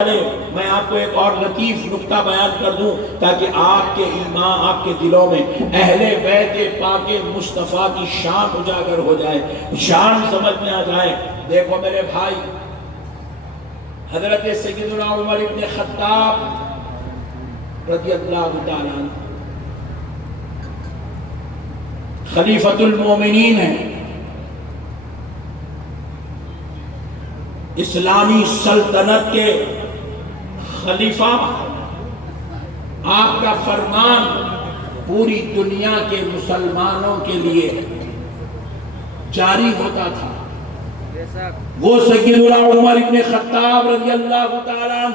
میں آپ کو ایک اور لطیف نکتہ بیان کر دوں تاکہ آپ کے ایمان، آپ کے دلوں میں اہل بیت پاک مصطفیٰ کی شان اجاگر ہو جائے، شان سمجھ میں آ جائے۔ دیکھو میرے بھائی، حضرت سیدنا عمر ابن خطاب رضی اللہ تعالیٰ عنہ خلیفۃ المومنین ہیں، اسلامی سلطنت کے خلیفہ۔ آپ کا فرمان پوری دنیا کے مسلمانوں کے لیے جاری ہوتا تھا۔ وہ سیدنا عمر ابن خطاب رضی اللہ تعالیٰ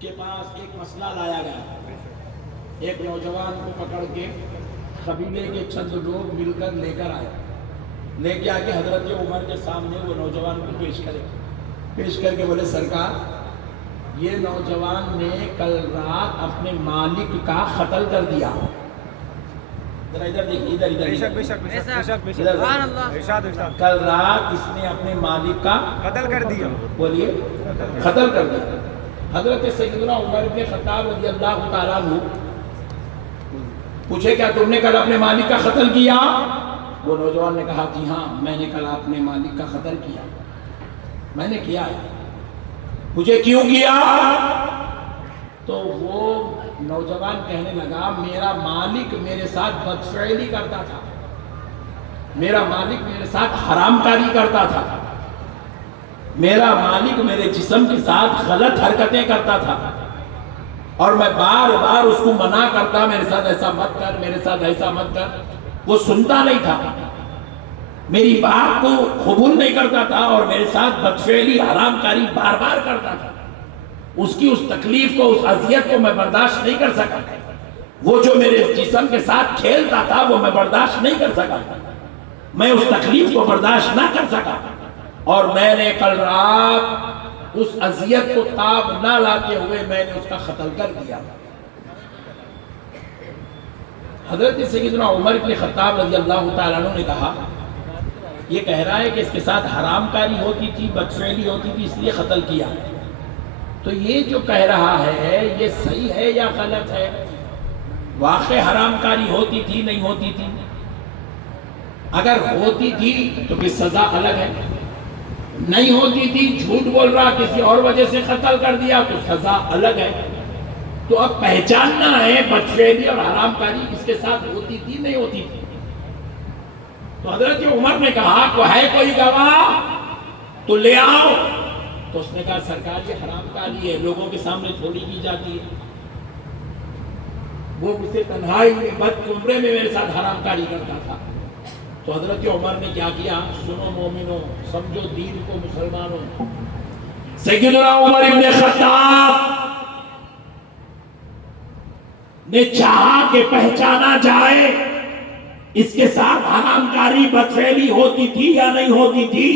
کے پاس ایک مسئلہ لایا گیا۔ ایک نوجوان کو پکڑ کے قبیلے کے چند لوگ مل کر لے کر آئے، لے کے آ کے حضرت عمر کے سامنے وہ نوجوان کو پیش کر کے بولے، سرکار یہ نوجوان نے کل رات اپنے مالک کا قتل کر دیا۔ ادھر دیکھیے، کل رات اس نے اپنے مالک کا قتل کر دیا۔ بولیے، قتل کر دیا۔ حضرت سیدنا عمر بن خطاب رضی اللہ تعالیٰ عنہ پوچھے، کیا تم نے کل اپنے مالک کا قتل کیا؟ وہ نوجوان نے کہا، جی ہاں، میں نے کل اپنے مالک کا قتل کیا، میں نے کیا ہے۔ مجھے کیوں کیا؟ تو وہ نوجوان کہنے لگا، میرا مالک میرے ساتھ بدفعلی کرتا تھا، میرا مالک میرے ساتھ حرام کاری کرتا تھا، میرا مالک میرے جسم کے ساتھ غلط حرکتیں کرتا تھا، اور میں بار بار اس کو منع کرتا، میرے ساتھ ایسا مت کر، میرے ساتھ ایسا مت کر۔ وہ سنتا نہیں تھا، میری بات کو قبول نہیں کرتا تھا، اور میرے ساتھ بدفعلی حرام کاری بار بار کرتا تھا۔ اس کی اس تکلیف کو، اس اذیت کو میں برداشت نہیں کر سکا۔ وہ جو میرے جسم کے ساتھ کھیلتا تھا وہ میں برداشت نہیں کر سکا، میں اس تکلیف کو برداشت نہ کر سکا، اور میں نے کل رات اس اذیت کو تاب نہ لاتے ہوئے میں نے اس کا قتل کر دیا۔ حضرت سیدنا عمر بن خطاب رضی اللہ تعالیٰ عنہ نے کہا، یہ کہہ رہا ہے کہ اس کے ساتھ حرام کاری ہوتی تھی، بدفعلی ہوتی تھی، اس لیے قتل کیا۔ تو یہ جو کہہ رہا ہے یہ صحیح ہے یا غلط ہے؟ واقع حرام کاری ہوتی تھی، نہیں ہوتی تھی؟ اگر ہوتی تھی تو پھر سزا الگ ہے، نہیں ہوتی تھی، جھوٹ بول رہا، کسی اور وجہ سے قتل کر دیا تو سزا الگ ہے۔ تو اب پہچاننا ہے بدفعلی اور حرام کاری اس کے ساتھ ہوتی تھی، نہیں ہوتی تھی۔ تو حضرت عمر نے کہا، ہے کوئی گواہ تو لے آؤ۔ تو اس نے کہا، سرکار یہ حرام کاری ہے، لوگوں کے سامنے تھوڑی کی جاتی ہے، وہ مجھ سے تنہائی میں بد عمرے میں میرے ساتھ حرام کاری کرتا تھا۔ تو حضرت عمر نے کیا کیا؟ سنو مومنوں، سمجھو دین کو، مسلمانوں، سیدنا عمر ابن خطاب نے چاہا کہ پہچانا جائے اس کے ساتھ حرام کاری بدفعلی ہوتی تھی یا نہیں ہوتی تھی،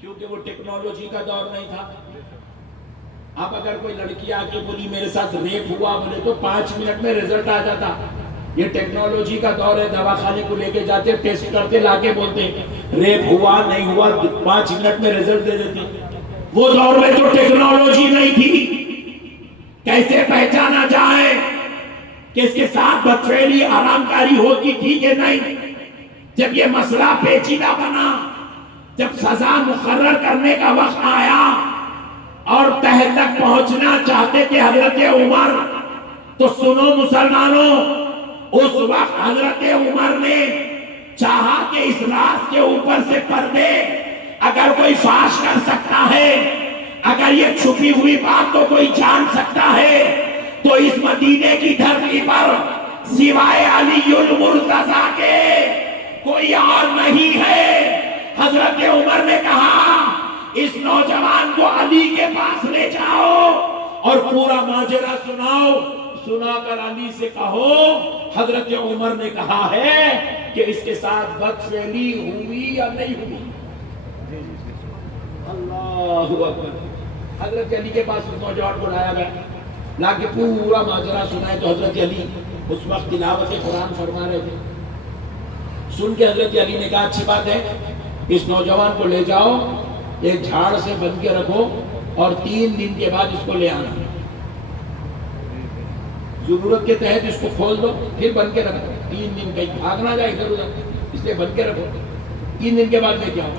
کیونکہ وہ ٹیکنالوجی کا دور نہیں تھا۔ اب اگر کوئی لڑکی آ کے بولی میرے ساتھ ریپ ہوا، بولے تو 5 منٹ میں رزلٹ آ جاتا۔ یہ ٹیکنالوجی کا دور ہے، دواخانے کو لے کے جاتے، ٹیسٹ کرتے، لا کے بولتے ریپ ہوا نہیں ہوا، 5 منٹ میں رزلٹ دے دیتے۔ وہ دور میں تو ٹیکنالوجی نہیں تھی، کیسے پہچانا جائے کہ اس کے ساتھ بدفعلی حرام کاری ہوتی تھی کہ نہیں؟ جب یہ مسئلہ پیچیدہ بنا، جب سزا مقرر کرنے کا وقت آیا اور تہ تک پہنچنا چاہتے تھے حضرت عمر، تو سنو مسلمانوں، اس وقت حضرت عمر نے چاہا کہ اس راز کے اوپر سے پردے اگر کوئی فاش کر سکتا ہے، اگر یہ چھپی ہوئی بات کو کوئی جان سکتا ہے، تو اس مدینے کی دھرتی پر سوائے علی المرتضیٰ کے کوئی اور نہیں ہے۔ حضرت عمر نے کہا، اس نوجوان کو علی کے پاس لے جاؤ اور پورا ماجرا سناؤ، سنا کر علی سے کہو حضرت عمر نے کہا ہے کہ اس کے ساتھ بدفعلی ہوئی یا نہیں ہوئی۔ اللہ اکبر۔ حضرت علی کے پاس اس نوجوان کو لایا گیا، لا کے پورا ماجرا سنائے تو حضرت علی اس وقت تلاوت قرآن فرما رہے تھے۔ سن کے حضرت علی نے کہا، اچھی بات ہے، اس نوجوان کو لے جاؤ، ایک جھاڑ سے بند کے رکھو، اور 3 دن کے بعد اس کو لے آنا. ضرورت کے تحت اس کو کھول دو، پھر بند کے رکھو. 3 دن کہیں بھاگ نہ جائے ادھر ادھر، اس لیے بند کے رکھو. 3 دن کے بعد لے کے آؤ.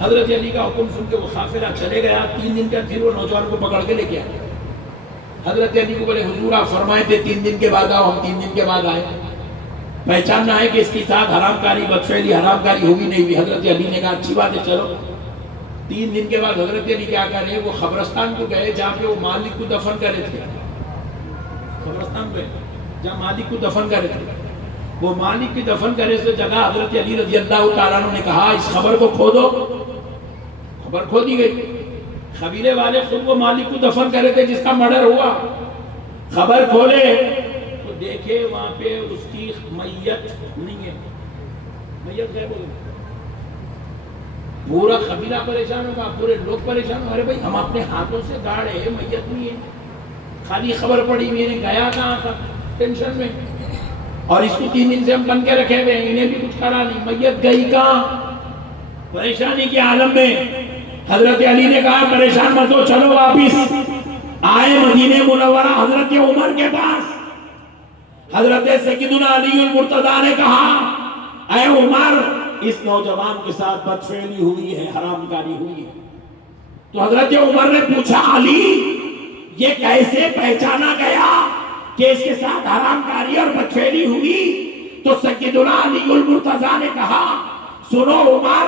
حضرت علی کا حکم سن کے وہ قافلہ چلے گیا. 3 دن کے بعد پھر وہ نوجوان کو پکڑ کے لے کے آیا. حضرت علی کو بولے حضور آپ فرمائے تھے 3 دن کے بعد آؤ، ہم 3 دن کے بعد آئے. پہچاننا ہے کہ اس کے ساتھ حرام کاری بدفعلی حرام کاری ہوئی نہیں ہوئی. حضرت علی نے کہا اچھی بات ہے چلو. 3 دن کے بعد حضرت علی کیا کر رہے، وہ قبرستان کو گئے جہاں پہ وہ مالک کو دفن کرے تھے. قبرستان پہ جہاں مالک کو دفن کرے تھے، وہ مالک کی دفن کرے سے جگہ حضرت علی رضی اللہ تعالیٰ عنہ نے کہا اس خبر کو کھودو. خبر کھودی گئی. قبیلے والے خود وہ مالک کو دفن کرے تھے جس کا مرڈر ہوا. خبر کھولے تو دیکھے وہاں پہ اس کی میت نہیں ہے. میت غائب ہو گئی. پورا قبیلہ پریشان ہوگا، پورے لوگ پریشان ہو. ارے بھائی ہم اپنے ہاتھوں سے گاڑے، میت نہیں ہے. خالی خبر پڑی میں نے گیا کہاں تھا ٹینشن میں، اور اس کو 3 دن سے ہم بن کے رکھے ہوئے ہیں، انہیں بھی کچھ کرا نہیں. میت گئی کہاں؟ پریشانی کے عالم میں. حضرت علی نے کہا پریشان مت ہو، چلو واپس. آئے مدینہ منورہ حضرت عمر کے پاس. حضرت سیدنا علی المرتضیٰ نے کہا اے عمر اس نوجوان کے ساتھ بدفعلی ہوئی ہے، حرام کاری ہوئی ہے. تو حضرت عمر نے پوچھا علی یہ کیسے پہچانا گیا کہ اس کے ساتھ حرام کاری اور بدفعلی ہوئی؟ تو سیدنا علی المرتضیٰ نے کہا سنو عمر،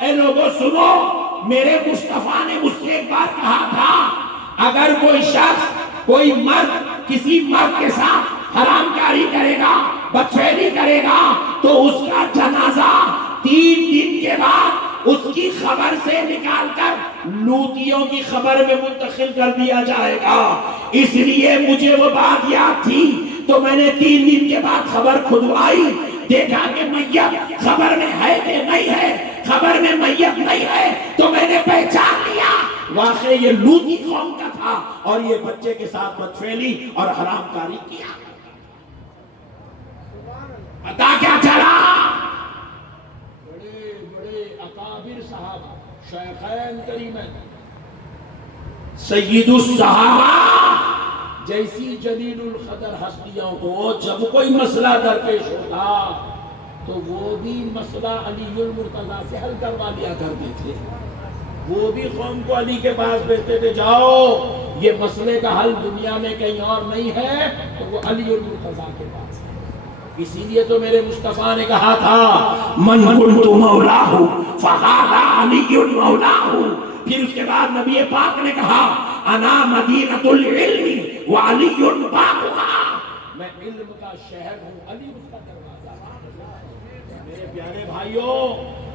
اے لوگوں سنو، میرے مصطفیٰ نے مجھ سے ایک بار کہا تھا اگر کوئی شخص کوئی مرد کسی مرد کے ساتھ حرام کاری کرے گا، بدفعلی کرے گا، تو اس کا جنازہ 3 دن کے بعد اس کی خبر سے نکال کر لوٹیوں کی خبر میں منتقل کر دیا جائے گا. اس لیے مجھے وہ بات یاد تھی تو میں نے 3 دن کے بعد خبر کھدوائی، دیکھا کہ میت خبر میں ہے کہ نہیں ہے. خبر میں میت نہیں ہے تو میں نے پہچان لیا واقعی یہ لوٹی قوم کا تھا اور یہ بچے کے ساتھ بدفعلی اور حرام کاری کیا. پتا کیا چلا؟ بڑے بڑے اکابر صحابہ، شیخین کریمین، سید الصحابہ جیسی جلیل القدر ہستیوں کو جب کوئی مسئلہ درپیش ہوتا تو وہ بھی مسئلہ علی المرتضیٰ سے حل کروا لیا کرتے تھے. وہ بھی قوم کو علی کے پاس بھیجتے تھے جاؤ یہ مسئلے کا حل دنیا میں کہیں اور نہیں ہے تو وہ علی المرتضیٰ کے پاس ہے. اسی لیے تو میرے مصطفیٰ نے کہا تھا من کنت مولاہ فہذا علی مولاہ. پھر اس کے بعد نبی پاک نے کہا انا مدینۃ العلم وعلی بابھا، میں علم کا شہر ہوں، علی اس کا دروازہ. میرے پیارے بھائیوں،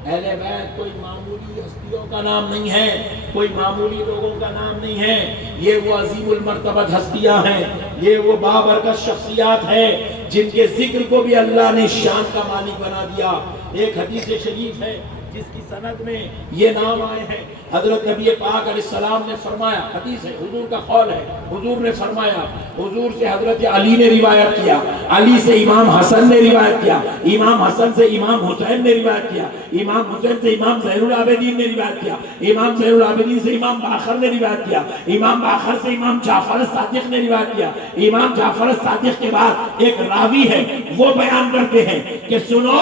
اہل بیت کوئی معمولی ہستیوں کا نام نہیں ہے، کوئی معمولی لوگوں کا نام نہیں ہے. یہ وہ عظیم المرتبت ہستیاں ہیں، یہ وہ بابرکت شخصیات ہیں جن کے ذکر کو بھی اللہ نے شان کا مالک بنا دیا. ایک حدیث شریف ہے جس کی سند میں یہ نام آئے ہیں. حضرت نبی پاک علیہ السلام نے فرمایا، حدیث ہے حضور کا قول ہے، حضور نے فرمایا، حضور سے حضرت علی نے روایت کیا، علی سے امام حسن نے روایت کیا، امام حسن سے امام حسین نے روایت کیا، امام حسین سے امام زین العابدین نے روایت کیا، امام زین العابدین سے امام باقر نے روایت کیا، امام باقر سے امام جعفر الصادق نے روایت کیا. امام جعفر الصادق کے بعد ایک راوی ہے وہ بیان کرتے ہیں کہ سنو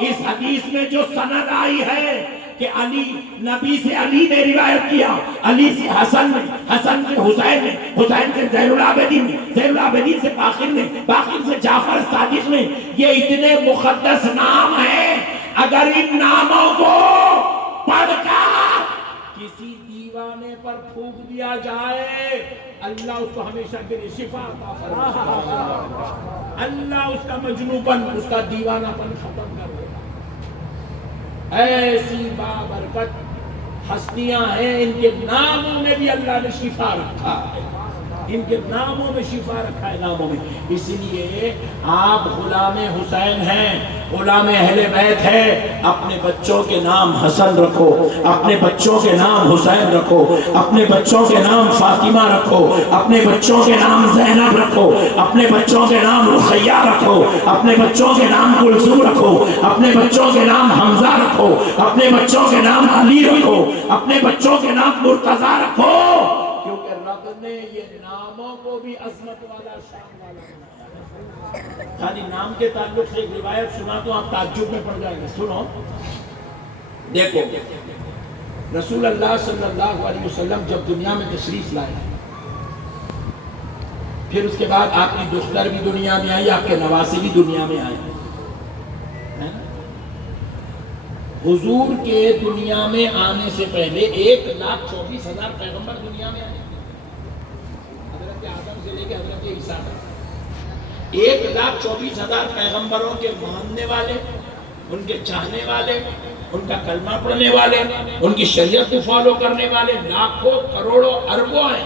اس حدیث میں جو سند آئی ہے کہ علی نبی سے علی نے روایت کیا، علی سے حسن نے، حسن سے حسین نے، حسین سے زین العابدین نے، زین العابدین سے باقر نے، باقر سے جعفر صادق نے. یہ اتنے مقدس نام ہیں، اگر ان ناموں کو پڑھ کر کسی دیوانے پر پھونک دیا جائے اللہ اس کو ہمیشہ کے لیے شفا عطا فرمائے. اللہ اس کا مجنون، اس کا دیوانہ پن ختم کر دے. ایسی بابرکت ہستیاں ہیں، ان کے ناموں میں بھی اللہ نے شفا رکھا ہے. ان کے ناموں میں شفا رکھا ہے، ناموں میں. اس لیے آپ غلام حسین ہیں، غلام اہل بیت ہے. اپنے بچوں کے نام حسن رکھو، اپنے بچوں کے نام حسین رکھو، اپنے بچوں کے نام فاطمہ رکھو، اپنے بچوں کے نام زینب رکھو، اپنے بچوں کے نام رقیہ رکھو، اپنے بچوں کے نام کلثوم رکھو، اپنے بچوں کے نام حمزہ رکھو، اپنے بچوں کے نام علی رکھو، اپنے بچوں کے نام مرتضیٰ رکھو. کیونکہ رب نے یہ ناموں کو بھی عظمت والا، شان والا بنایا ہے. خالی نام کے تعلق سے ایک روایت سنا تو آپ تعجب میں پڑ جائیں گے. سنو، دیکھو رسول اللہ صلی اللہ علیہ وسلم جب دنیا میں تشریف لائے، پھر اس کے بعد آپ کی دختر بھی دنیا میں آئی، آپ کے نواسے بھی دنیا میں آئے. حضور کے دنیا میں آنے سے پہلے 1,24,000 پیغمبر دنیا میں آئے. حضرت آدم سے لے کے حضرت عیسیٰ تک 1,24,000 پیغمبروں کے ماننے والے، ان کے چاہنے والے، ان کا کلمہ پڑھنے والے، ان کی شریعت کو فالو کرنے والے لاکھوں کروڑوں اربوں آئے.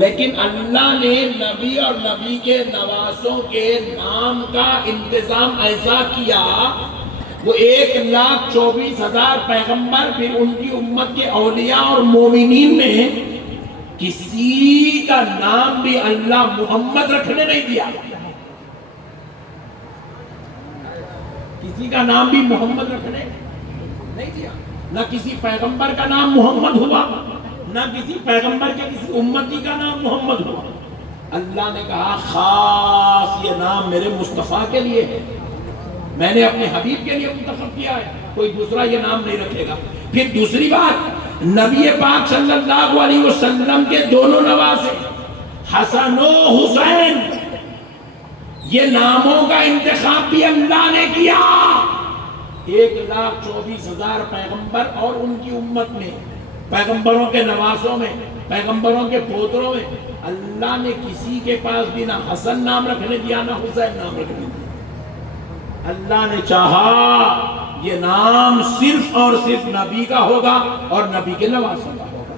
لیکن اللہ نے نبی اور نبی کے نواسوں کے نام کا انتظام ایسا کیا، وہ 1,24,000 پیغمبر، پھر ان کی امت کے اولیاء اور مومنین میں کسی کا نام بھی اللہ محمد رکھنے نہیں دیا. کسی کا نام بھی محمد رکھنے نہیں دیا. نہ کسی پیغمبر کا نام محمد ہوا، نہ کسی پیغمبر کے کسی امتی کا نام محمد ہوا. اللہ نے کہا خاص یہ نام میرے مصطفیٰ کے لیے ہے، میں نے اپنے حبیب کے لیے منتخب کیا ہے، کوئی دوسرا یہ نام نہیں رکھے گا. پھر دوسری بات، نبی پاک صلی اللہ علیہ وسلم کے دونوں نواسے حسن و حسین، یہ ناموں کا انتخاب بھی اللہ نے کیا. 1,24,000 پیغمبر اور ان کی امت میں، پیغمبروں کے نواسوں میں، پیغمبروں کے پوتروں میں، اللہ نے کسی کے پاس بھی نہ حسن نام رکھنے دیا، نہ حسین نام رکھنے دیا. اللہ نے چاہا یہ نام صرف اور صرف نبی کا ہوگا اور نبی کے نواسوں کا ہوگا.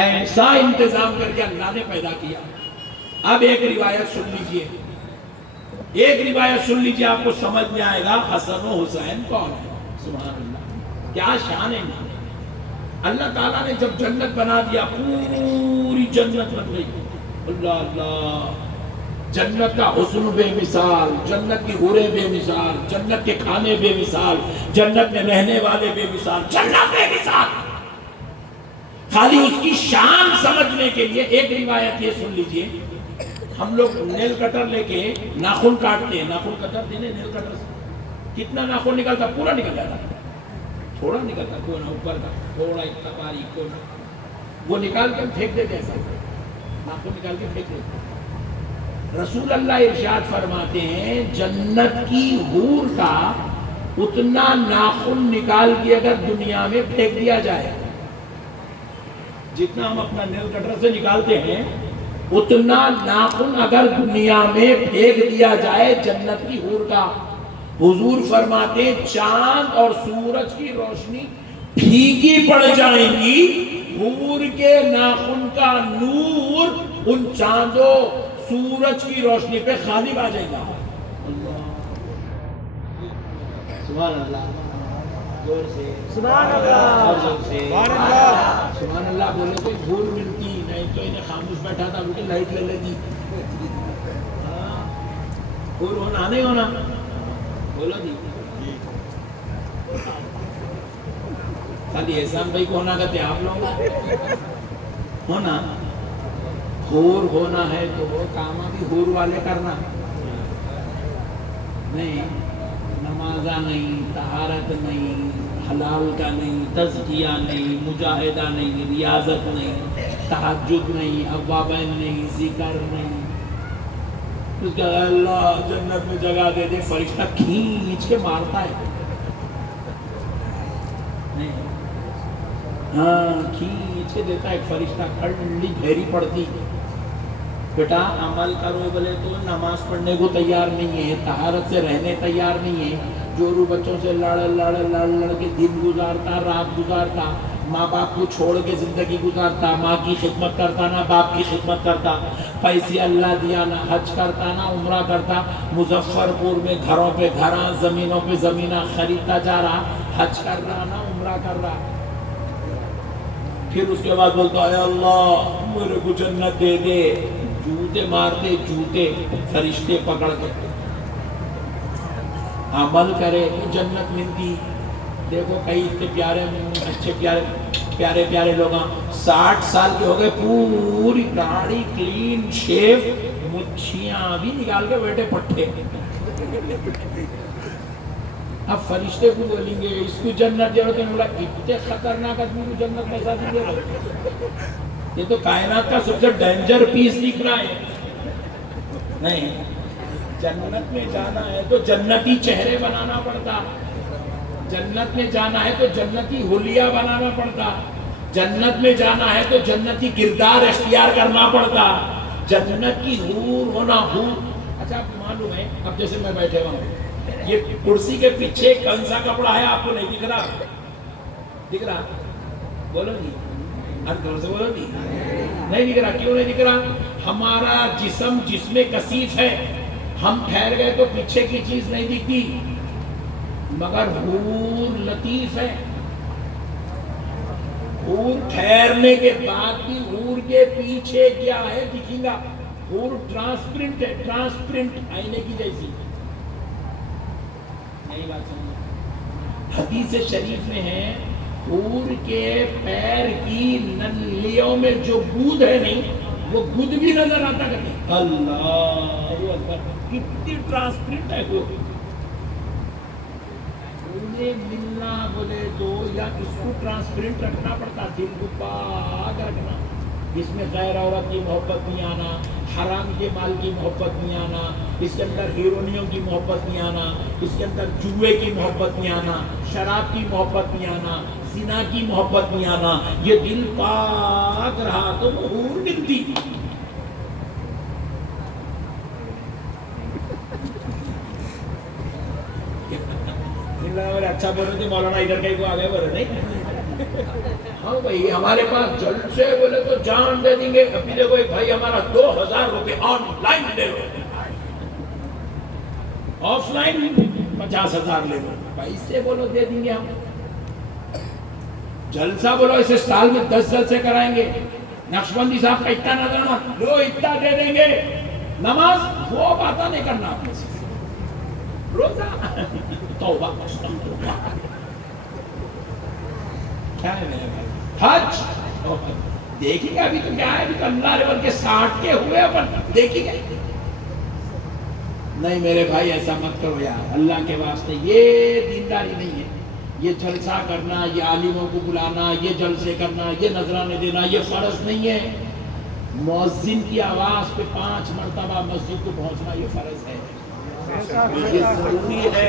ایسا انتظام کر کے اللہ نے پیدا کیا. اب ایک روایت سن لیجئے، ایک روایت سن لیجئے، آپ کو سمجھ میں آئے گا حسن و حسین کون ہے. سبحان اللہ، کیا شان ہے. اللہ تعالیٰ نے جب جنت بنا دیا، پوری جنت بن گئی. اللہ اللہ، جنت کا حسن بے مثال، جنت کی حوریں بے مثال، جنت کے کھانے بے مثال، جنت میں رہنے والے بے مثال، جنت بے مثال. خالی اس کی شان سمجھنے کے لیے ایک روایت یہ سن لیجئے. ہم لوگ نیل کٹر لے کے ناخن کاٹتے ہیں، ناخن کٹر دینے نیل کٹر سے کتنا ناخن نکلتا؟ پورا نکل جاتا، تھوڑا نکلتا، کونا اوپر کا تھوڑا اتنا باریک کونا، وہ نکال کے پھینک دیتے، ایسا ناخن نکال کے پھینک دیتے. رسول اللہ ارشاد فرماتے ہیں جنت کی حور کا اتنا ناخن نکال کے اگر دنیا میں پھینک دیا جائے، جتنا ہم اپنا نیل کٹر سے نکالتے ہیں اتنا ناخن اگر دنیا میں پھینک دیا جائے جنت کی حور کا، حضور فرماتے ہیں چاند اور سورج کی روشنی پھیکی پڑ جائیں گی، حور کے ناخن کا نور ان چاندوں سورج کی روشنی پہ غالب آ جائے گا. سبحان اللہ، زور سے سبحان اللہ، سبحان اللہ، سبحان اللہ بولے تو حور ملتی، نہیں تو انہیں خاموش بیٹھا تھا ان کی لائٹ لے لیتی. حور ہونا نہیں ہونا بولو جی. خالی احسان بھائی کو ہونا کہتے آپ لوگ ہونا. حور ہونا ہے تو وہ کام بھی حور والے کرنا نہیں، نمازہ نہیں، طہارت نہیں، حلال کا نہیں، تزکیہ نہیں، مجاہدہ نہیں، ریاضت نہیں، تہجد نہیں، اوابین نہیں، ذکر نہیں. اس کا اللہ جنت میں جگہ دے دے، فرشتہ کھینچ کے مارتا ہے. ہاں کھینچ کے دیتا ہے فرشتہ، کھڑی گھیری پڑتی. بیٹا عمل کرو بولے تو نماز پڑھنے کو تیار نہیں ہے، طہارت سے رہنے تیار نہیں ہے، جورو بچوں سے لڑ کے دن گزارتا، رات گزارتا، ماں باپ کو چھوڑ کے زندگی گزارتا، ماں کی خدمت کرتا نہ باپ کی خدمت کرتا، پیسے اللہ دیا نہ حج کرتا نہ عمرہ کرتا، مظفر پور میں گھروں پہ گھراں زمینوں پہ زمینہ خریدتا جا رہا، حج کر رہا نہ عمرہ کر رہا. پھر اس کے بعد بولتا اے اللہ میرے کو جنت دے دے. جوتے مارتے جوتے فرشتے پکڑ کے، عمل کرے تو جنت ملتی. دیکھو کئی اتنے پیارے اچھے پیارے پیارے لوگ 60 سال کے ہو گئے، پوری داڑھی کلین شیو، مچھیاں بھی نکال کے بیٹھے پٹھے. اب فرشتے کو بولیں گے اس کو جنت دے تو بولا اتنے خطرناک آدمی کو جنت کیسا دے گا؟ یہ تو کائنات کا سب سے ڈینجر پیس دکھ رہا ہے. نہیں، جنت میں جانا ہے تو جنتی چہرے بنانا پڑتا، جنت میں جانا ہے تو جنتی حلیہ بنانا پڑتا، جنت میں جانا ہے تو جنتی کردار اختیار کرنا پڑتا، جنت کی حور ہونا حور. اچھا معلوم ہے اب جیسے میں بیٹھے ہوا ہوں، یہ کرسی کے پیچھے کون سا کپڑا ہے آپ کو نہیں دکھ رہا؟ دکھ رہا؟ بولو نہیں، ہر طرف سے بولو نہیں دکھ رہا. کیوں نہیں دکھ رہا؟ ہمارا جسم جس میں کثیف ہے، ہم ٹھہر گئے تو پیچھے کی چیز نہیں دکھتی، مگر حور لطیف ہے. حور ٹھہرنے کے بعد بھی حور کے پیچھے کیا ہے دکھیں گا. حور ٹرانسپرنٹ ہے، ٹرانسپرنٹ آئینے کی جیسی. نئی بات سمجھیں، حدیث شریف میں ہے حور کے پیر کی نلیوں میں جو گود ہے نہیں، وہ گود بھی نظر آتا کرتی. اللہ کتنی ٹرانسپرنٹ ہے وہ. انہیں ملنا بولے تو یا اس کو ٹرانسپرنٹ رکھنا پڑتا، دل کو پاک رکھنا. اس میں غیر عورت کی محبت نہیں آنا، حرام کے مال کی محبت نہیں آنا، اس کے اندر ہیرونیوں کی محبت نہیں آنا، اس کے اندر جوئے کی محبت نہیں آنا، شراب کی محبت نہیں آنا، زنا کی محبت نہیں آنا. یہ دل پاک رہا تو وہ حور ملتی. اچھا بولے تھے مولانا ادھر کہیں کو آگے بولے نہیں. ہاں بھائی ہمارے پاس جلسے بولے تو جان دے دیں گے. ابھی دیکھو ایک بھائی ہمارا 2000 روپے آن لائن لے لو، آف لائن 50,000 لے لو. پیسے بولو دے دیں گے ہم. جلسہ بولو اسے سال میں 10 جلسے کرائیں گے. نقشبندی صاحب کا اتنا نظرانہ لو اتنا دے دیں گے. نماز وہ باتیں نہیں کرنا، روزہ توبہ کیا ہے میرے بھائی، حج دیکھیں گے. ابھی تو کیا ہے، ابھی تو اللہ لیول کے 60 کے ہوئے اپن دیکھیں گے. نہیں میرے بھائی ایسا مت کرو یار، اللہ کے واسطے. یہ دینداری نہیں ہے. یہ جلسہ کرنا، یہ عالموں کو بلانا، یہ جلسے کرنا، یہ نذرانے دینا، یہ فرض نہیں ہے. مؤذن کی آواز پہ 5 مرتبہ مسجد کو پہنچنا یہ فرض ہے، یہ ضروری ہے.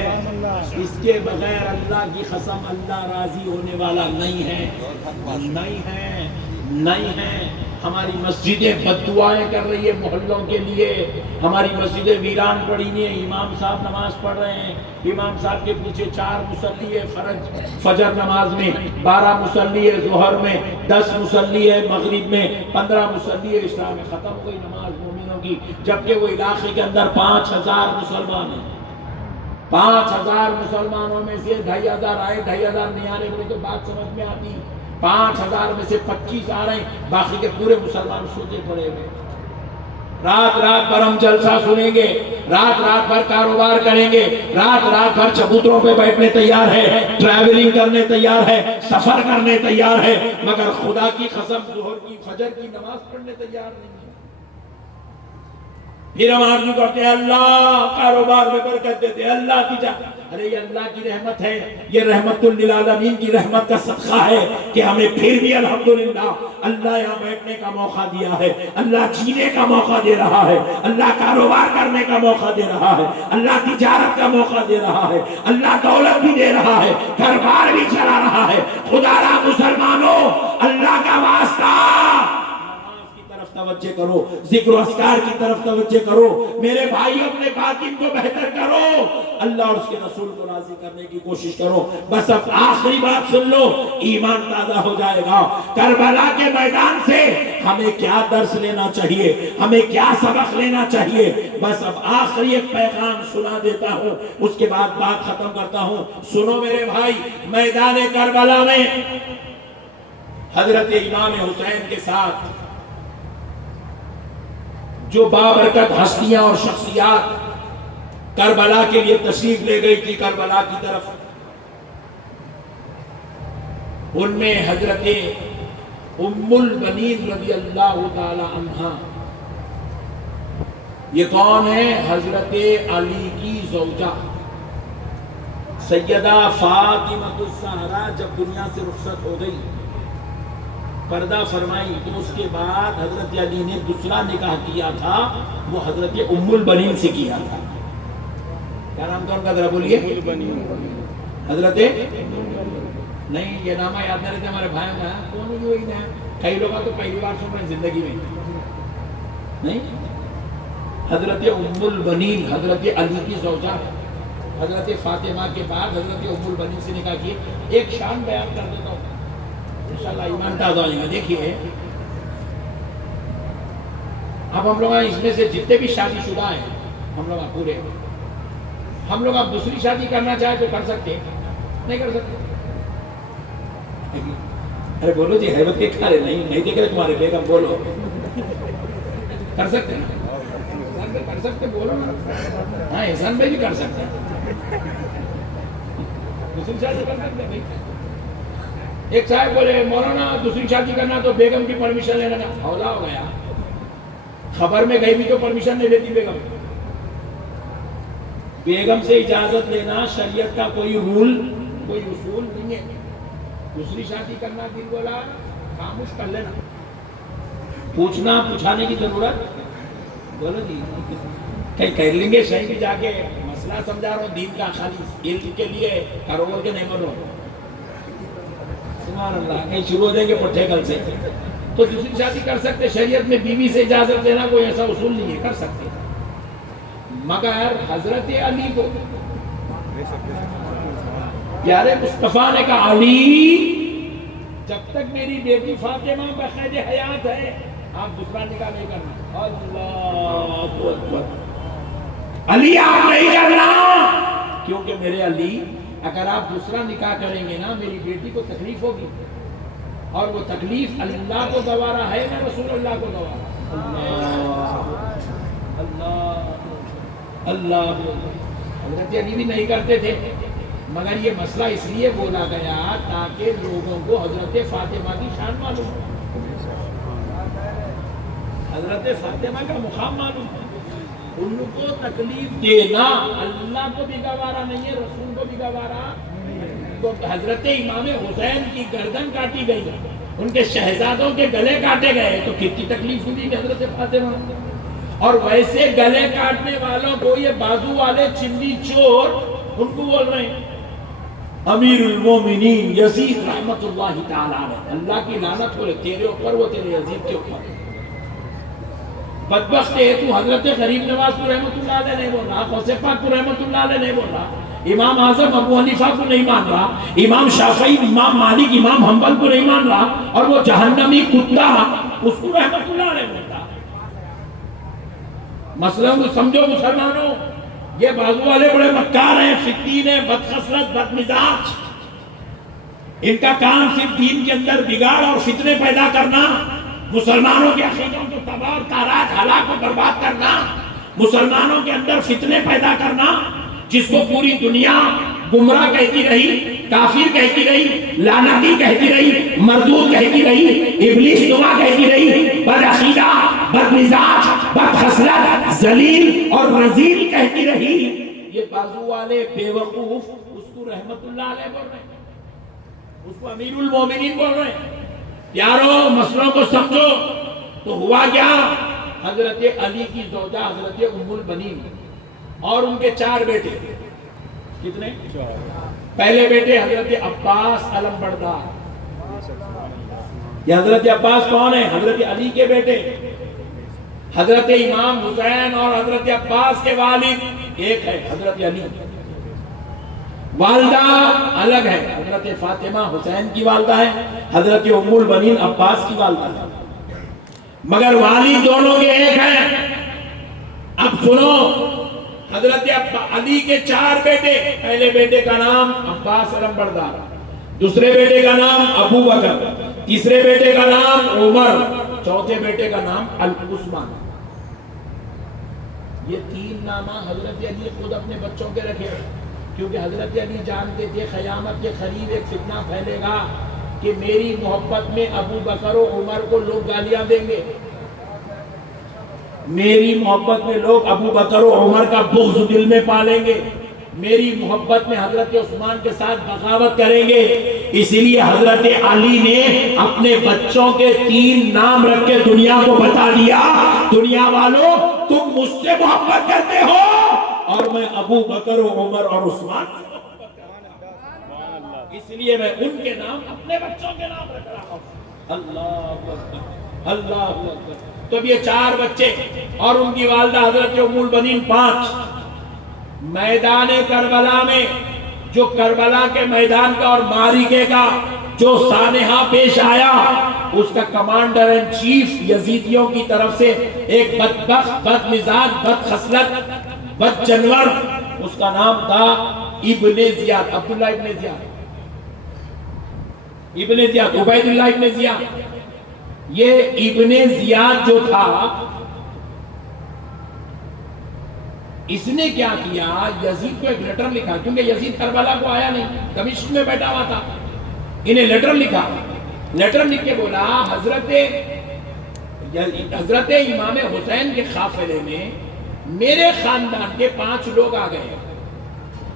اس کے بغیر اللہ کی قسم اللہ راضی ہونے والا نہیں ہے. نہیں ہے. ہماری مسجدیں بد دعائیں کر رہی ہے محلوں کے لیے. ہماری مسجدیں ویران پڑی ہیں. امام صاحب نماز پڑھ رہے ہیں، امام صاحب کے پیچھے 4 مصلی ہے فجر نماز میں، 12 مصلی ہے ظہر میں، 10 مصلی ہے مغرب میں، 15 مصلی ہے عشاء میں. ختم ہو گئی نماز مومنوں کی. جبکہ وہ علاقے کے اندر 5000 مسلمان ہیں. 5000 مسلمانوں میں سے 2500 آئے، 2500 نہیں آ رہے بولے تو بات سمجھ میں آتی. 5000 میں سے 25 آ رہے ہیں، باقی کے پورے مسلمان سوتے پڑے ہوئے. رات بھر ہم جلسہ سنیں گے، رات بھر کاروبار کریں گے، رات بھر چبوتروں پہ بیٹھنے تیار ہے، ٹریولنگ کرنے تیار ہے، سفر کرنے تیار ہے، مگر خدا کی قسم ظہر کی فجر کی نماز پڑھنے تیار نہیں ہے. پھر ہم عرض کرتے ہیں اللہ کاروبار میں برکت دیتے، اللہ کی جان. ارے یہ اللہ کی رحمت ہے، یہ رحمت للعالمین کی رحمت کا صدقہ ہے کہ ہمیں پھر بھی الحمدللہ اللہ یہاں بیٹھنے کا موقع دیا ہے، اللہ جینے کا موقع دے رہا ہے، اللہ کاروبار کرنے کا موقع دے رہا ہے، اللہ تجارت کا موقع دے رہا ہے، اللہ دولت بھی دے رہا ہے، گھر بار بھی چلا رہا ہے. خدا را مسلمانوں اللہ کا واسطہ توجہ کرو، ذکر و اذکار کی طرف توجہ کرو میرے بھائی، اپنے باطن کو بہتر کرو، اللہ اور اس کے رسول کو راضی کرنے کی کوشش کرو۔ بس اب آخری بات سن لو، ایمان تازہ ہو جائے گا۔ کربلا کے میدان سے ہمیں کیا درس لینا چاہیے، ہمیں کیا سبق لینا چاہیے، بس اب آخری ایک پیغام سنا دیتا ہوں، اس کے بعد بات ختم کرتا ہوں۔ سنو میرے بھائی، میدان کربلا میں حضرت امام حسین کے ساتھ جو بابرکت ہستیاں اور شخصیات کربلا کے لیے تشریف لے گئی تھی کربلا کی طرف، ان میں حضرت ام البنین رضی اللہ تعالی عنہا، یہ کون ہے؟ حضرت علی کی زوجہ سیدہ فاطمہ الزہرا جب دنیا سے رخصت ہو گئی، پردہ فرمائی، تو اس کے بعد حضرت علی نے دوسرا نکاح کیا تھا، وہ حضرت ام البنین سے کیا تھا۔ کیا نام تھا ان کا، ذرا بولیے؟ حضرت نہیں، یہ نامہ یاد نہ رہتے ہمارے بھائی میں، کون ہوئی ہوئی نا، کئی لوگ تو پہلی بار سن رہے ہیں زندگی میں، نہیں؟ حضرت ام البنین حضرت علی کی زوجہ، حضرت فاطمہ کے بعد حضرت ام البنین سے نکاح کیے۔ ایک شان بیان کر دیتا ہوں، انشاءاللہ ایمان تازہ ہو جائے گا۔ دیکھیے، اب ہم لوگ اس میں سے جتنے بھی شادی شدہ ہیں، ہم لوگ پورے، ہم لوگ اب دوسری شادی کرنا چاہے تو کر سکتے ہیں، نہیں کر سکتے؟ ارے بولو جی، حیبت کے کھارے نہیں دیکھ رہے تمہارے بیگم، بولو کر سکتے ہیں؟ کر سکتے، بولو نا۔ ہاں، احسان بھائی بھی کر سکتے ہیں، دوسری شادی کر سکتے ہیں۔ ایک صاحب بولے مولانا دوسری شادی کرنا تو بیگم کی پرمیشن لینا، اولا ہو گیا، خبر میں گئی بھی تو پرمیشن نہیں لیتی بیگم۔ بیگم سے اجازت لینا شریعت کا کوئی رول، کوئی اصول نہیں ہے۔ دوسری شادی کرنا دل بولا خاموش کر لینا، پوچھنا پوچھانے کی ضرورت، بولو جی کہیں کہہ لیں گے صحیح بھی جا کے مسئلہ سمجھا رہا ہوں دین کا، خالی علم کے لیے کاروبار کے نہیں بنو، سبحان اللہ، کہیں شروع ہو جائیں گے پٹھے کل سے۔ تو دوسری شادی کر سکتے، شریعت میں بیوی سے اجازت لینا کوئی ایسا اصول نہیں ہے، کر سکتے، مگر حضرت علی کو پیارے مصطفیٰ نے کہا علی جب تک میری بیٹی فاطمہ بقید حیات ہے آپ دوسرا نکاح نہیں کرنا۔ اللہ اکبر، علی آپ نہیں کرنا، کیونکہ میرے علی اگر آپ دوسرا نکاح کریں گے نا میری بیٹی کو تکلیف ہوگی، اور وہ تکلیف اللہ کو گوارا ہے نا رسول اللہ کو گوارا۔ اللہ اللہ، حضرت علی بھی نہیں کرتے تھے، مگر یہ مسئلہ اس لیے بولا گیا تاکہ لوگوں کو حضرت فاطمہ کی شان معلوم ہو، حضرت فاطمہ کا مقام معلوم ہو۔ ان کو تکلیف دینا اللہ کو بھی گوارا نہیں ہے، رسول کو بھی گوارا۔ تو حضرت امام حسین کی گردن کاٹی گئی، ان کے شہزادوں کے گلے کاٹے گئے، تو کتنی تکلیف ہوئی حضرت فاطمہ۔ اور ویسے گلے کاٹنے والوں کو یہ بازو والے چنی چور ان کو بول رہے ہیں امیر المومنین یزید رحمت اللہ تعالی علیہ، اللہ کی لعنت ہو تیرے اوپر، وہ تیرے یزید کے اوپر۔ بدبخت ہے تو حضرت غریب نواز کو رحمت اللہ علیہ نہیں بول رہا، غوث پاک کو رحمت اللہ علیہ نہیں بول رہا، امام اعظم ابو حنیفہ کو نہیں مان رہا، امام شافعی، امام مالک، امام حنبل کو نہیں مان رہا، اور وہ جہنمی کتا اس کو رحمت اللہ علیہ بولتا۔ مسئلہ کو سمجھو مسلمانوں، یہ بازو والے بڑے مکار ہیں، فتین ہیں، بدخسرت، بدمزاج، ان کا کام صرف دین کے اندر بگاڑ اور فتنے پیدا کرنا، مسلمانوں کے عقیدوں کو تباہ اور تاراج ہلاک کو برباد کرنا، مسلمانوں کے اندر فتنے پیدا کرنا، جس کو پوری دنیا گمراہ کہتی رہی، کافر کہتی رہی، لعنتی کہتی رہی، مردود کہتی رہی، ابلیس نما کہتی رہی، بدعقیدہ، بدمزاج، بدخسرت، ذلیل اور رذیل کہتی رہی، یہ بازو والے بے وقوف اس کو رحمت اللہ علیہ بول رہے ہیں، اس کو امیر المومنین بول رہے ہیں۔ پیارو مسئلوں کو سمجھو۔ تو ہوا کیا، حضرت علی کی زوجہ حضرت ام البنین اور ان کے 4 بیٹے، کتنے؟ پہلے بیٹے حضرت عباس علم بردار، یہ حضرت عباس کون ہے؟ حضرت علی کے بیٹے، حضرت امام حسین اور حضرت عباس کے والد ایک ہے حضرت علی، والدہ الگ ہے، حضرت فاطمہ حسین کی والدہ ہے، حضرت ام البنین عباس کی والدہ ہے، مگر والد دونوں کے ایک ہیں۔ اب سنو، حضرت علی کے 4 بیٹے، پہلے بیٹے کا نام عباس علمبردار، دوسرے بیٹے کا نام ابو بکر، تیسرے بیٹے کا نام عمر، چوتھے بیٹے کا نام عثمان۔ یہ 3 نامہ حضرت علی خود اپنے بچوں کے رکھے، کیونکہ حضرت علی جانتے تھے قیامت کے قریب ایک فتنہ پھیلے گا کہ میری محبت میں ابو بکر و عمر کو لوگ گالیاں دیں گے، میری محبت میں لوگ ابو بکر و عمر کا بغض دل میں پالیں گے، میری محبت میں حضرت عثمان کے ساتھ بغاوت کریں گے، اسی لیے حضرت علی نے اپنے بچوں کے 3 نام رکھ کے دنیا کو بتا دیا، دنیا والوں تم مجھ سے محبت کرتے ہو اور میں ابو بکر و عمر اور عثمان سے محبت کرتا ہوں، اس لیے میں ان کے نام اپنے بچوں کے نام رکھ رہا ہوں۔ اللہ اکبر، اللہ اکبر۔ تو یہ 4 بچے اور ان کی والدہ حضرت ام البنین 5۔ میدان کربلا میں جو کربلا کے میدان کا اور معرکے کا جو سانحہ پیش آیا، اس کا کمانڈر ان چیف یزیدیوں کی طرف سے ایک بدبخت، بد مزاج، بد خصلت، بد جنور، اس کا نام تھا ابن زیاد، عبداللہ ابن زیاد، ابن زیاد، عبید اللہ ابن زیاد۔ یہ ابن زیاد جو تھا، اس نے کیا کیا، یزید کو ایک لیٹر لکھا، کیونکہ یزید کربلا کو آیا نہیں، دمشق میں بیٹھا ہوا تھا، انہیں لیٹر لکھا، لیٹر لکھ کے بولا حضرت امام حسین کے قافلے میں میرے خاندان کے 5 لوگ آ گئے،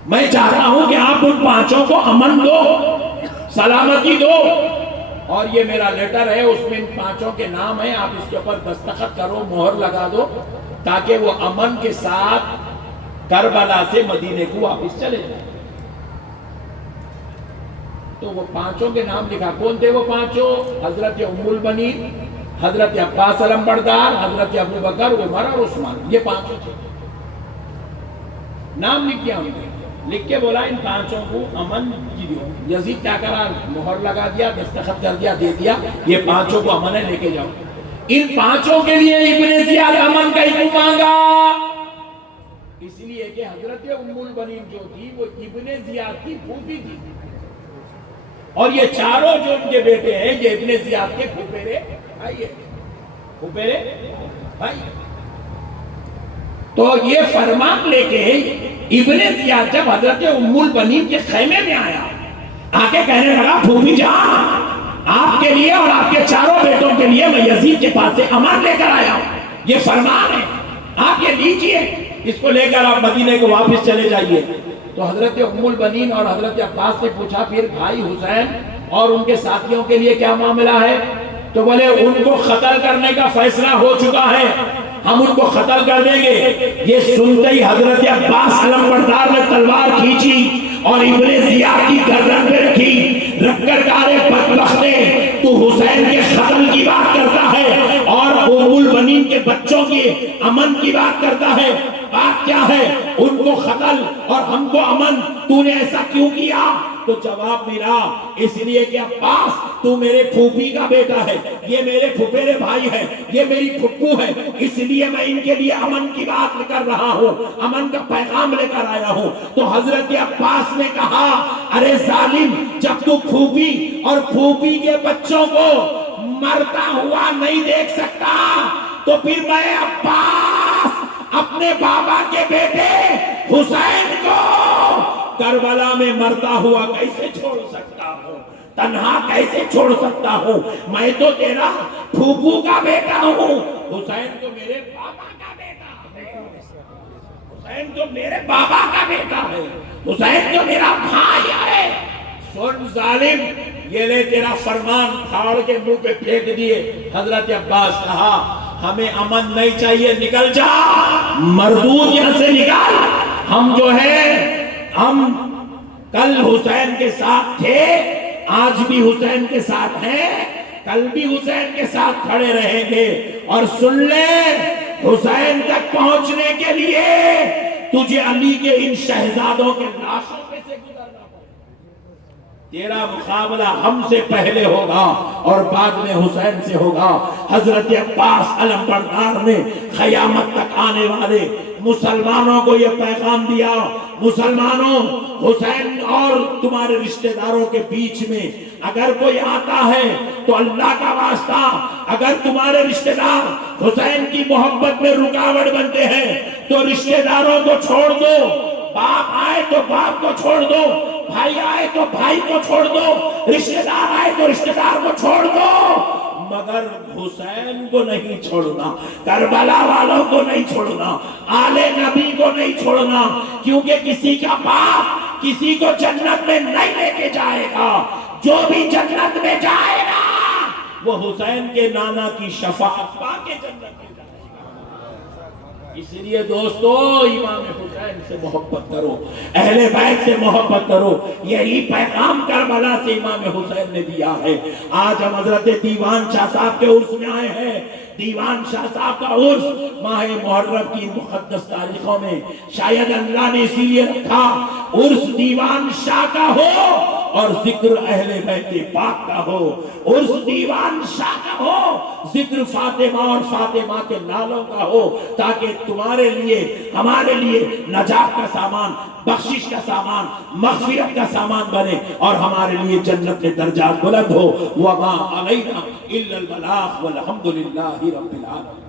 میں چاہتا ہوں کہ آپ ان 5 کو امن دو، سلامتی دو، اور یہ میرا لیٹر ہے، اس میں ان 5 کے نام ہیں، آپ اس کے اوپر دستخط کرو، مہر لگا دو، تاکہ وہ امن کے ساتھ کربلا سے مدینے کو واپس چلے جائیں۔ تو وہ 5 کے نام لکھا۔ کون تھے وہ 5؟ حضرت ام البنین، حضرت عباس علمبردار، حضرت ابو بکر، عمر اور عثمان، یہ 5 تھے۔ نام لکھ دیا ہم نے، لکھ کے بولا ان 5 کو امن دیو۔ یزید کیا کرا، مہر لگا دیا، دستخط کر دیا، دے دیا، یہ 5 کو امن ہے، لے کے جاؤ۔ ان 5 کے لیے ابن زیاد امن کا حکم مانگا، اس لیے کہ حضرت ام البنین جو تھی وہ ابن زیاد کی پھوپھی تھی، اور یہ 4 جو ان کے بیٹے ہیں یہ ابن زیاد کے پھوپھیرے بھائی ہیں، پھوپھیرے بھائی۔ تو یہ فرمان لے کے ابن زیاد جب حضرت ام البنین کے خیمے میں آیا، آکے کہنے لگا پھوپھی جان، آپ کے لیے اور آپ کے 4 بیٹوں کے لیے میں یزید کے پاس سے امن لے کر آیا ہوں، یہ فرمان ہے، آپ یہ لیجئے، اس کو لے کر آپ مدینے کو واپس چلے جائیے۔ تو حضرت ام البنین اور حضرت عباس نے پوچھا پھر بھائی حسین اور ان کے ساتھیوں کے لیے کیا معاملہ ہے؟ تو بولے ان کو قتل کرنے کا فیصلہ ہو چکا ہے، ہم ان کو قتل کر دیں گے۔ یہ سنتے ہی حضرت عباس علمبردار نے تلوار کھینچی اور ابن زیاد کی گردن پہ رکھی، رکھ کر کہا بدبختے، تو حسین کے قتل کی بات کرتا ہے اور ام البنین کے بچوں کے امن کی بات کرتا ہے، بات کیا ہے؟ ان کو قتل اور ہم کو امن، تو نے ایسا کیوں کیا؟ تو جواب میرا، اس لیے کہ عباس تو میرے پھوپھی کا بیٹا ہے، یہ میرے پھپھیرے بھائی ہے، یہ میری پھپھو ہے، اس لیے میں ان کے لیے امن کی بات کر رہا ہوں، امن کا پیغام لے کر آیا ہوں۔ تو حضرت عباس نے کہا ارے ظالم، جب تو پھوپھی اور پھوپھی کے بچوں کو مرتا ہوا نہیں دیکھ سکتا تو پھر میں عباس اپنے بابا کے بیٹے حسین کو کربلا میں مرتا ہوا کیسے چھوڑ سکتا ہوں، تنہا کیسے چھوڑ سکتا ہوں؟ میں تو تیرا پھوپھو کا بیٹا ہوں، حسین تو میرے بابا کا بیٹا ہے، حسین تو میرے بابا کا بیٹا ہے، حسین تو میرا بھائی ہے۔ سن ظالم، یہ لے تیرا فرمان، پھاڑ کے منہ پہ پھینک دیے۔ حضرت عباس کہا ہمیں امن نہیں چاہیے، نکل جا مردود، یہاں سے نکل، ہم جو ہے ہم کل حسین کے ساتھ تھے، آج بھی حسین کے ساتھ ہیں، کل بھی حسین کے ساتھ کھڑے رہیں گے، اور سن لے حسین تک پہنچنے کے لیے تجھے علی کے ان شہزادوں کے لاشوں پہ سے گزرنا پڑے. تیرا مقابلہ ہم سے پہلے ہوگا اور بعد میں حسین سے ہوگا. حضرت عباس علم بردار نے قیامت تک آنے والے مسلمانوں کو یہ پیغام دیا، مسلمانوں، حسین اور تمہارے رشتہ داروں کے بیچ میں اگر کوئی آتا ہے تو اللہ کا واسطہ، اگر تمہارے رشتہ دار حسین کی محبت میں رکاوٹ بنتے ہیں تو رشتہ داروں کو چھوڑ دو. باپ آئے تو باپ کو چھوڑ دو، بھائی آئے تو بھائی کو چھوڑ دو، رشتہ دار آئے تو رشتہ دار کو چھوڑ دو، مگر حسین کو نہیں چھوڑنا، کربلا والوں کو نہیں چھوڑنا، آل نبی کو نہیں چھوڑنا. کیونکہ کسی کا باپ کسی کو جنت میں نہیں لے کے جائے گا. جو بھی جنت میں جائے گا وہ حسین کے نانا کی شفاعت پا کے جنت میں جائے گا. اس لیے دوستو امام حسین سے محبت کرو، اہل بیت سے محبت کرو. یہی پیغام کربلا سے امام حسین نے دیا ہے. آج ہم حضرت دیوان شاہ صاحب کے عرس میں آئے ہیں. دیوان شاہ صاحب کا عرس ماہ محرم کی مقدس تاریخوں میں شاید اللہ نے اسی لیے رکھا عرس دیوان شاہ کا ہو اور ذکر اہل بیت پاک کا ہو. عرس دیوان شاہ کا ہو، ذکر فاطمہ اور فاطمہ کے لالوں کا ہو، تاکہ تمہارے لیے ہمارے لیے نجات کا سامان، بخشش کا سامان، مغفرت کا سامان بنے اور ہمارے لیے جنت میں درجات بلند ہو. وما علینا الا البلاغ والحمد للہ رب العالمین.